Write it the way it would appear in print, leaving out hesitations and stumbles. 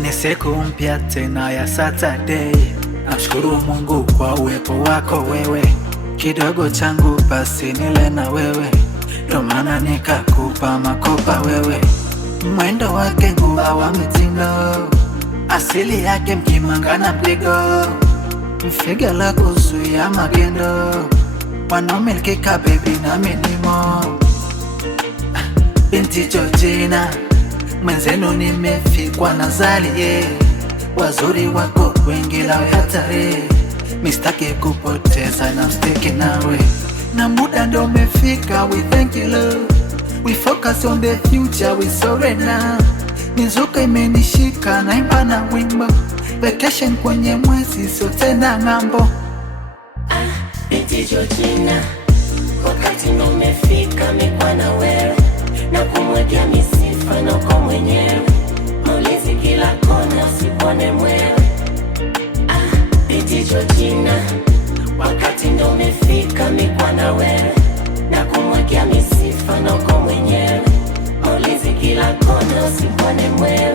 Ni siku mpya tena ya Saturday. Namshukuru Mungu kwa uwepo wako wewe. Kidogo changu basi nile na wewe, ndo maana nikakupa makopa wewe. Mwendo wake nguva wa mitindo, asili yake mkimanga na pligo, mfiga la kuzuia magendo, wanaomilkika baby na minimo. Binti Georgina, mwenzenu nimefikwa na zali, wazuri wako wengi la hatari, mistaki kupoteza na mstiki nawe, na muda ndo umefika. We thank you Lord, we focus on the future, we surrender. Mizuka imenishika naimba na wimbo, vacation kwenye mwezi sio tena ng'ambo. Binti Georgina, wakati ndo umefika mikwa na wewe, na kumwekea misifa na uko mwenyewe, maulizi kila kona usipone mwewe. Binti Georgina, wakati ndo umefika mikwa na wewe, na kumwekea misifa na uko mwenyewe, maulizi kila kona usipone mwewe.